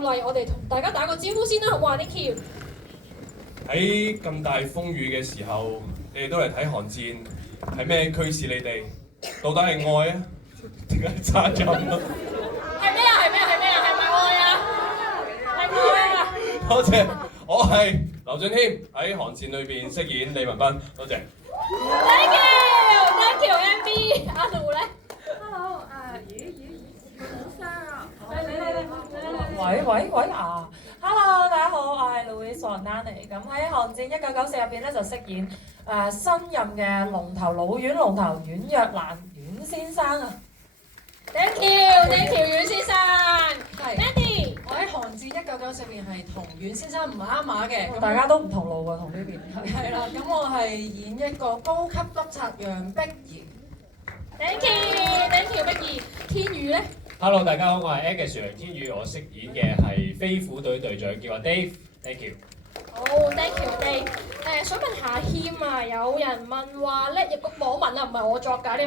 麗，我哋同大家打個招呼先啦，好嘛 Nicky？喺咁大風雨嘅時候，你哋都嚟睇寒戰，係咩驅使你哋？到底係愛啊，定係責任啊？係咩啊？係咩啊？係咩啊？係咪愛啊？係愛啊！多謝，我係劉俊謙喺寒戰裏邊飾演李文斌，多謝。Thank you，Thank you，MB，阿盧咧 Hello，好生啊！喂啊！Hello，大家好，我係 Louis Swanani。咁喺《寒戰1994》入邊咧就飾演新任嘅龍頭老阮阮若蘭阮先生啊。，Thank you，Thank you，阮先生。係 Mandy，我喺《寒戰1994》入邊係同阮先生唔啱碼嘅，咁大家都唔同路喎，同呢邊。係啦，咁我係演一個高級督察楊碧兒。 Thank you，Thank you，碧兒。天宇咧 Hello， 大家好，我係 Agnes 楊天宇，我飾演嘅係飛虎隊隊長，叫阿 Dave。Thank you。好，Thank you，Dave。想問下謙啊，有人問話咧，有個網民啊，唔係我作㗎呢。